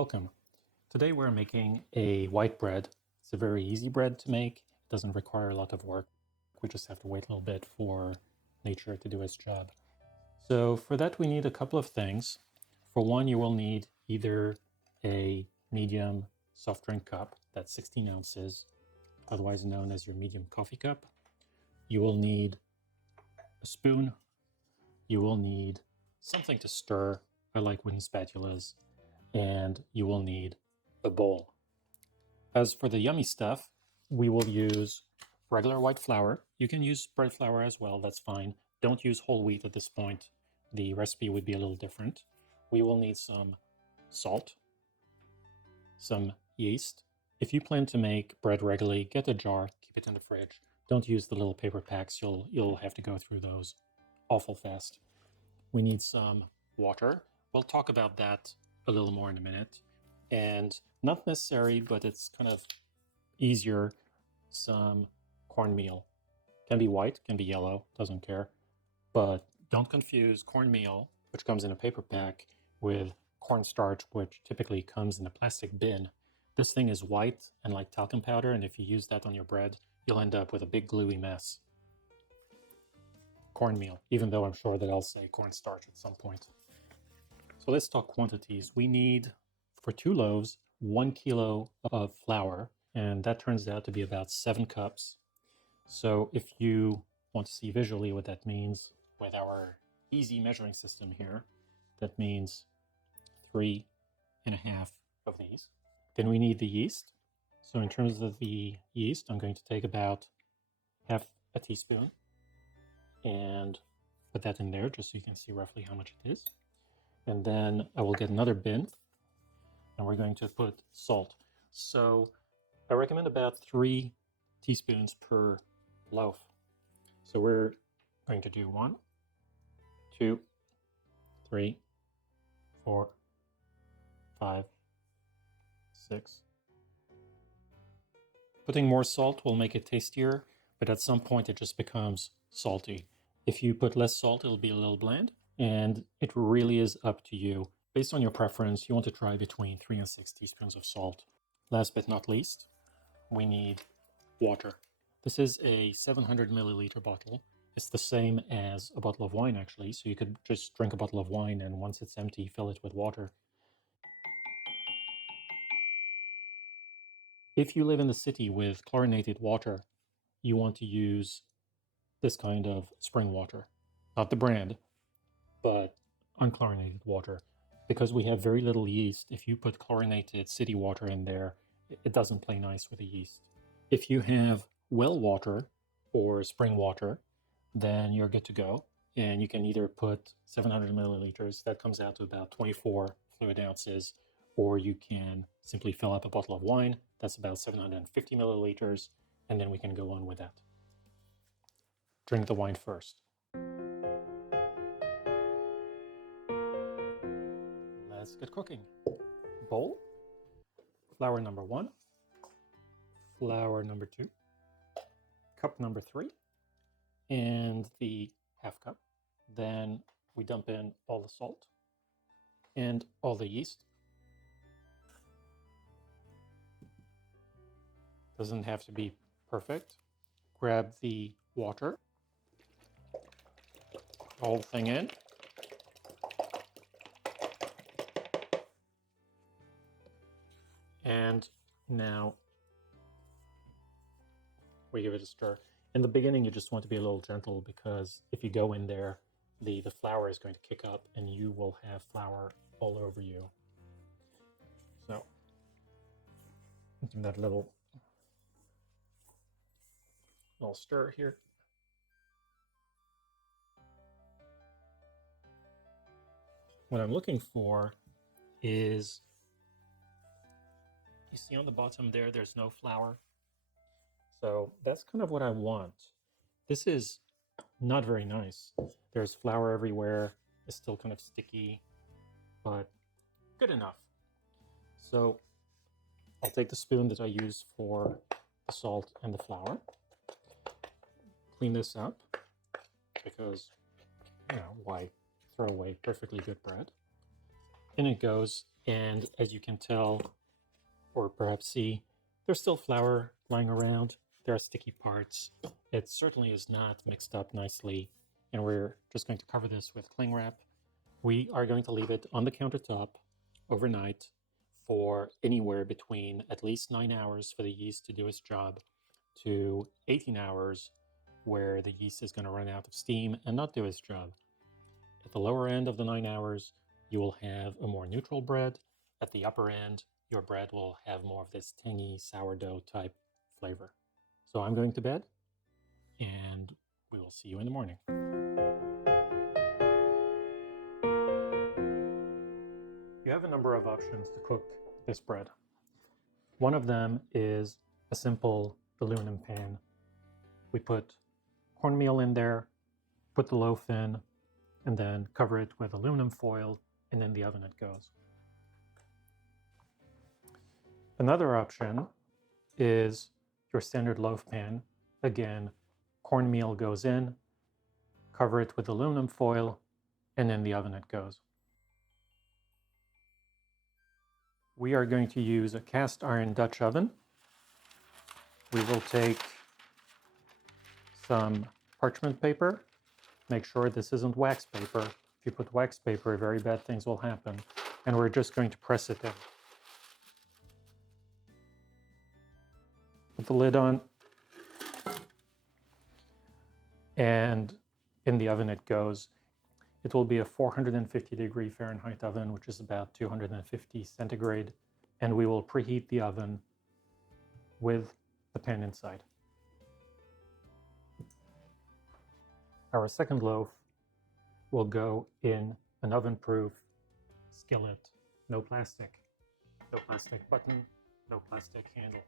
Welcome. Today we're making a white bread. It's a very easy bread to make. It doesn't require a lot of work. We just have to wait a little bit for nature to do its job. So for that we need a couple of things. For one, you will need either a medium soft drink cup, that's 16 ounces, otherwise known as your medium coffee cup. You will need a spoon. You will need something to stir. I like wooden spatulas. And you will need a bowl. As for the yummy stuff, we will use regular white flour. You can use bread flour as well, that's fine. Don't use whole wheat at this point. The recipe would be a little different. We will need some salt, some yeast. If you plan to make bread regularly, get a jar, keep it in the fridge. Don't use the little paper packs, you'll have to go through those awful fast. We need some water. We'll talk about that a little more in a minute. And not necessary, but it's kind of easier, some cornmeal. Can be white, can be yellow, doesn't care. But don't confuse cornmeal, which comes in a paper pack, with cornstarch, which typically comes in a plastic bin. This thing is white and like talcum powder, and if you use that on your bread, you'll end up with a big gluey mess. Cornmeal, even though I'm sure that I'll say cornstarch at some point. So let's talk quantities. We need, for 2 loaves, 1 kilo of flour, and that turns out to be about 7 cups. So if you want to see visually what that means with our easy measuring system here, that means 3.5 of these. Then we need the yeast. So in terms of the yeast, I'm going to take about half a teaspoon and put that in there just so you can see roughly how much it is. And then I will get another bin and we're going to put salt. So I recommend about 3 teaspoons per loaf. So we're going to do 1, 2, 3, 4, 5, 6. Putting more salt will make it tastier, but at some point it just becomes salty. If you put less salt, it'll be a little bland. And it really is up to you. Based on your preference, you want to try between 3 and 6 teaspoons of salt. Last but not least, we need water. This is a 700 milliliter bottle. It's the same as a bottle of wine, actually, so you could just drink a bottle of wine and once it's empty, fill it with water. If you live in the city with chlorinated water, you want to use this kind of spring water. Not the brand, but unchlorinated water. Because we have very little yeast, if you put chlorinated city water in there, it doesn't play nice with the yeast. If you have well water or spring water, then you're good to go. And you can either put 700 milliliters, that comes out to about 24 fluid ounces, or you can simply fill up a bottle of wine, that's about 750 milliliters, and then we can go on with that. Drink the wine first. Let's get cooking. Bowl, flour number 1, flour number 2, cup number 3, and the half cup. Then we dump in all the salt and all the yeast. Doesn't have to be perfect. Grab the water, whole thing in. And now we give it a stir. In the beginning, you just want to be a little gentle because if you go in there, the flour is going to kick up and you will have flour all over you. So, give that little stir here. What I'm looking for is, you see on the bottom there, there's no flour. So that's kind of what I want. This is not very nice. There's flour everywhere. It's still kind of sticky, but good enough. So I'll take the spoon that I use for the salt and the flour. Clean this up because, why throw away perfectly good bread? in it goes, and as you can tell, or perhaps see, there's still flour lying around. There are sticky parts. It certainly is not mixed up nicely, and we're just going to cover this with cling wrap. We are going to leave it on the countertop overnight for anywhere between at least 9 hours for the yeast to do its job to 18 hours where the yeast is going to run out of steam and not do its job. At the lower end of the 9 hours, you will have a more neutral bread. At the upper end, your bread will have more of this tangy sourdough type flavor. So I'm going to bed, and we will see you in the morning. You have a number of options to cook this bread. One of them is a simple aluminum pan. We put cornmeal in there, put the loaf in, and then cover it with aluminum foil, and in the oven it goes. Another option is your standard loaf pan. Again, cornmeal goes in, cover it with aluminum foil, and in the oven it goes. We are going to use a cast iron Dutch oven. We will take some parchment paper. Make sure this isn't wax paper. If you put wax paper, very bad things will happen. And we're just going to press it in. Put the lid on, and in the oven it goes. It will be a 450-degree Fahrenheit oven, which is about 250 centigrade, and we will preheat the oven with the pan inside. Our second loaf will go in an oven-proof skillet. No plastic button, no plastic handle.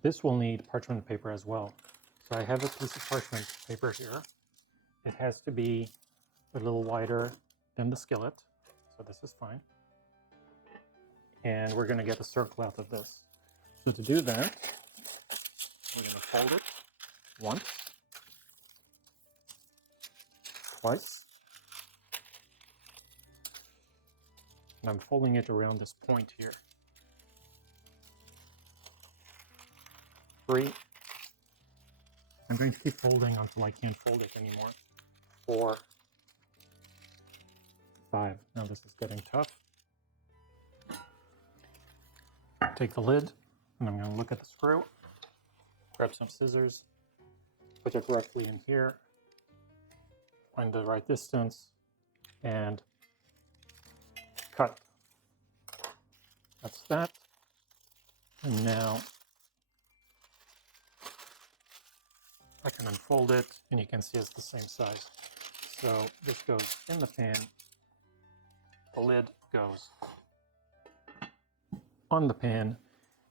This will need parchment paper as well. So I have a piece of parchment paper here. It has to be a little wider than the skillet, so this is fine. And we're going to get a circle out of this. So to do that, we're going to fold it once, twice, and I'm folding it around this point here. 3. I'm going to keep folding until I can't fold it anymore. 4. 5. Now this is getting tough. Take the lid, and I'm going to look at the screw. Grab some scissors, put it roughly in here, find the right distance, and cut. That's that. And now I can unfold it, and you can see it's the same size. So this goes in the pan, the lid goes on the pan,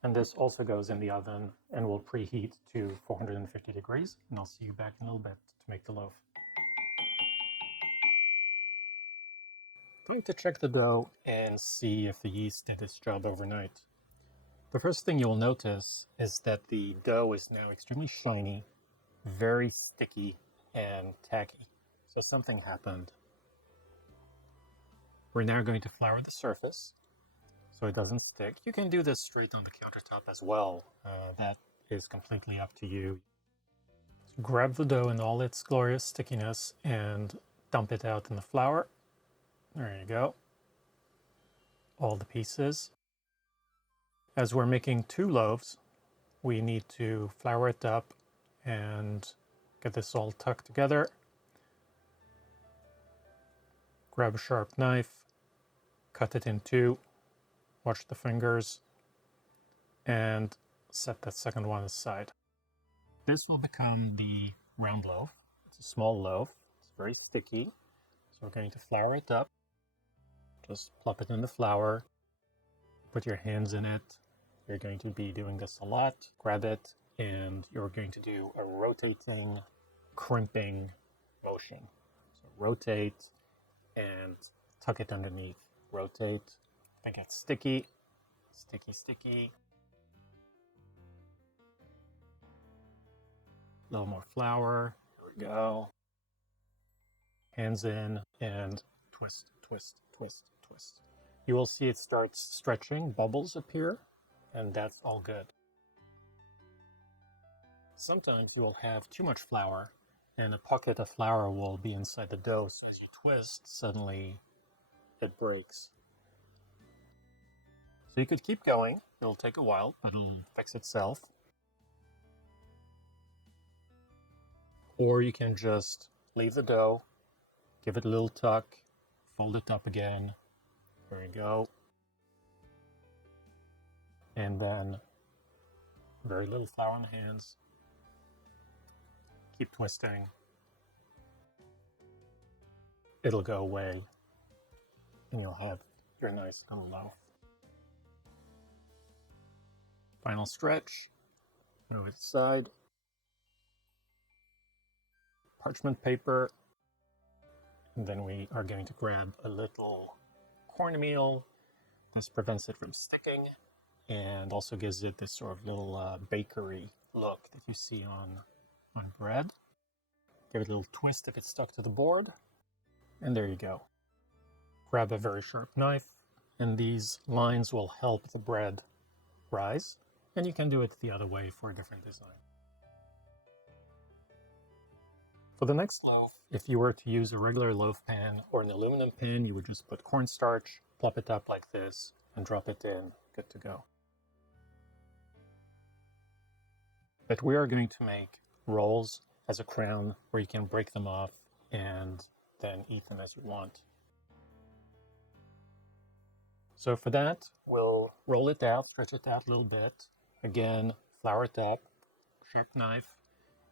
and this also goes in the oven and will preheat to 450 degrees. And I'll see you back in a little bit to make the loaf. Time to check the dough and see if the yeast did its job overnight. The first thing you'll notice is that the dough is now extremely shiny, very sticky and tacky. So something happened. We're now going to flour the surface so it doesn't stick. You can do this straight on the countertop as well. That is completely up to you. So grab the dough in all its glorious stickiness and dump it out in the flour. There you go. All the pieces. As we're making 2 loaves, we need to flour it up and get this all tucked together. Grab a sharp knife, cut it in 2, watch the fingers, and set that second one aside. This will become the round loaf. It's a small loaf. It's very sticky. So we're going to flour it up. Just plop it in the flour. Put your hands in it. You're going to be doing this a lot. Grab it, and you're going to do a rotating, crimping motion. So rotate and tuck it underneath. Rotate. It gets sticky. Sticky, sticky. A little more flour. Here we go. Hands in and twist, twist, twist, twist. You will see it starts stretching, bubbles appear, and that's all good. Sometimes you will have too much flour, and a pocket of flour will be inside the dough, so as you twist, suddenly it breaks. So you could keep going. It'll take a while, but it'll fix itself. Or you can just leave the dough, give it a little tuck, fold it up again. There you go. And then very little flour on the hands. Keep twisting. It'll go away, and you'll have your nice little loaf. Final stretch. Move it aside. Parchment paper. And then we are going to grab a little cornmeal. This prevents it from sticking and also gives it this sort of little bakery look that you see on bread. Give it a little twist if it's stuck to the board. And there you go. Grab a very sharp knife, and these lines will help the bread rise. And you can do it the other way for a different design. For the next loaf, if you were to use a regular loaf pan or an aluminum pan, you would just put cornstarch, plop it up like this, and drop it in. Good to go. But we are going to make rolls as a crown where you can break them off and then eat them as you want. So for that, we'll roll it out, stretch it out a little bit. Again, flour it up, sharp knife,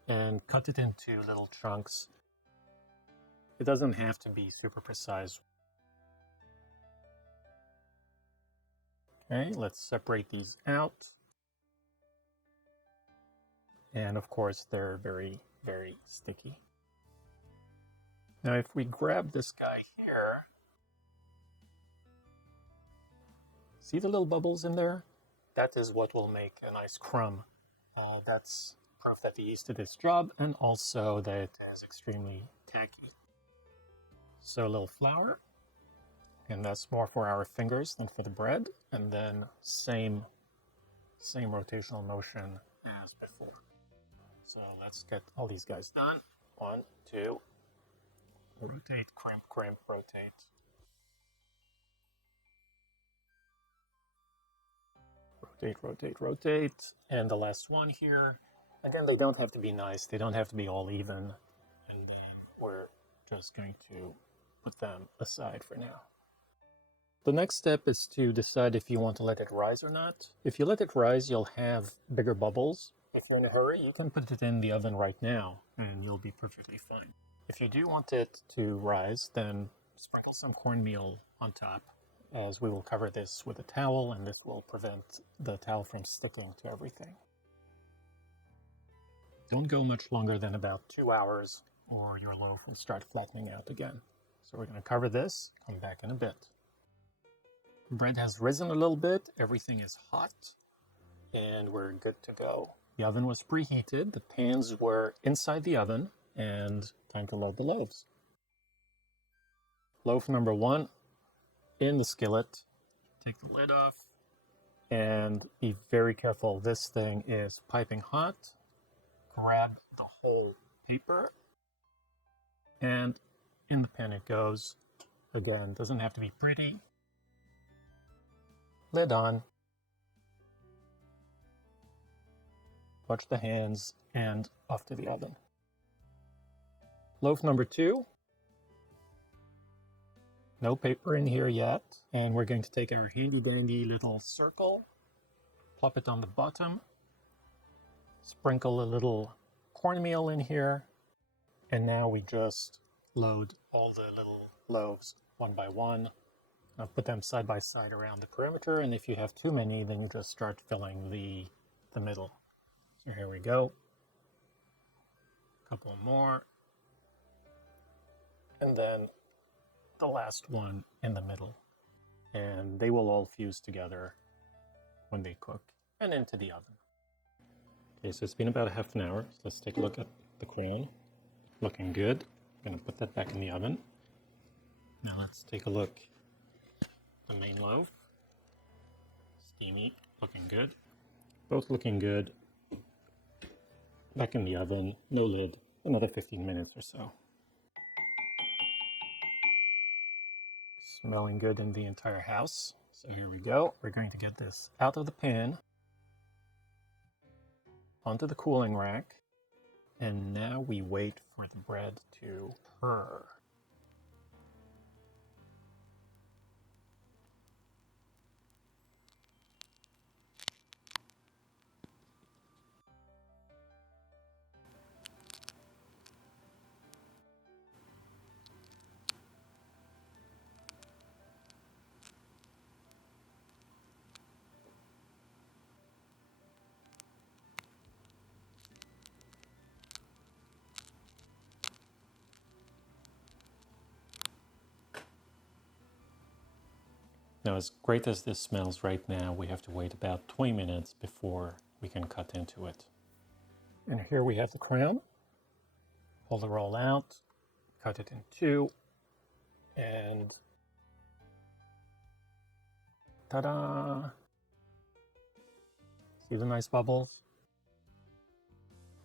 and cut it into little chunks. It doesn't have to be super precise. Okay, let's separate these out. And of course, they're very, very sticky. Now, if we grab this guy here, see the little bubbles in there? That is what will make a nice crumb. That's proof that the yeast did its job, and also that it is extremely tacky. So a little flour, and that's more for our fingers than for the bread, and then same rotational motion as before. So let's get all these guys done. 1, 2, rotate, crimp, crimp, rotate. Rotate, rotate, rotate. And the last one here. Again, they don't have to be nice. They don't have to be all even. And we're just going to put them aside for now. The next step is to decide if you want to let it rise or not. If you let it rise, you'll have bigger bubbles. If you're in a hurry, you can put it in the oven right now, and you'll be perfectly fine. If you do want it to rise, then sprinkle some cornmeal on top, as we will cover this with a towel, and this will prevent the towel from sticking to everything. Don't go much longer than about 2 hours, or your loaf will start flattening out again. So we're going to cover this, come back in a bit. Bread has risen a little bit, everything is hot, and we're good to go. The oven was preheated, the pans were inside the oven, and time to load the loaves. Loaf number 1 in the skillet. Take the lid off, and be very careful. This thing is piping hot. Grab the whole paper, and in the pan it goes. Again, doesn't have to be pretty. Lid on. Watch the hands, and off to the oven. Loaf number 2. No paper in here yet. And we're going to take our handy dandy little circle, plop it on the bottom, sprinkle a little cornmeal in here, and now we just load all the little loaves one by one. I'll put them side by side around the perimeter, and if you have too many, then you just start filling the middle. So here we go. A couple more. And then the last one in the middle. And they will all fuse together when they cook and into the oven. Okay, so it's been about half an hour. So let's take a look at the crown. Looking good. I'm going to put that back in the oven. Now let's take a look. The main loaf, steamy, looking good. Both looking good. Back in the oven, no lid, another 15 minutes or so. Smelling good in the entire house. So here we go. We're going to get this out of the pan, onto the cooling rack, and now we wait for the bread to purr. Now, as great as this smells right now, we have to wait about 20 minutes before we can cut into it. And here we have the crown. Pull the roll out, cut it in two, and ta-da! See the nice bubbles?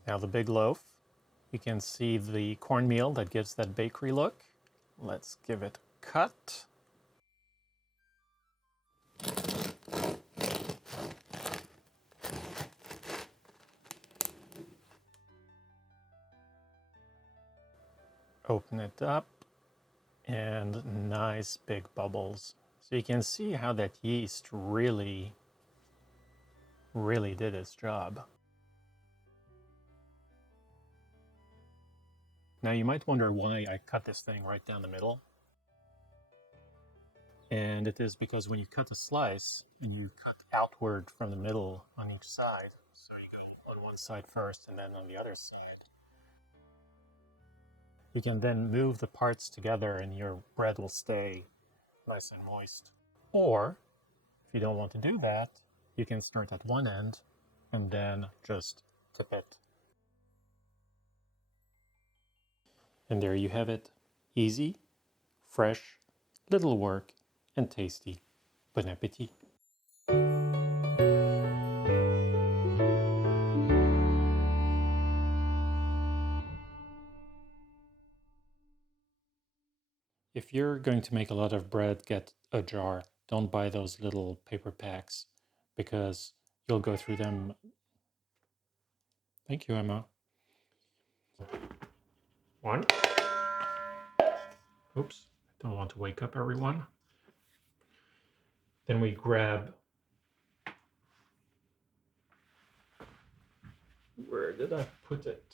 Now the big loaf. You can see the cornmeal that gives that bakery look. Let's give it a cut. Open it up, and nice big bubbles. So you can see how that yeast really did its job. Now you might wonder why I cut this thing right down the middle. And it is because when you cut a slice, and you cut outward from the middle on each side, so you go on one side first and then on the other side, you can then move the parts together and your bread will stay nice and moist. Or, if you don't want to do that, you can start at one end and then just tip it. And there you have it. Easy, fresh, little work, and tasty. Bon appetit. If you're going to make a lot of bread, get a jar. Don't buy those little paper packs because you'll go through them. Thank you, Emma. One. Oops, don't want to wake up everyone. Then we grab, where did I put it?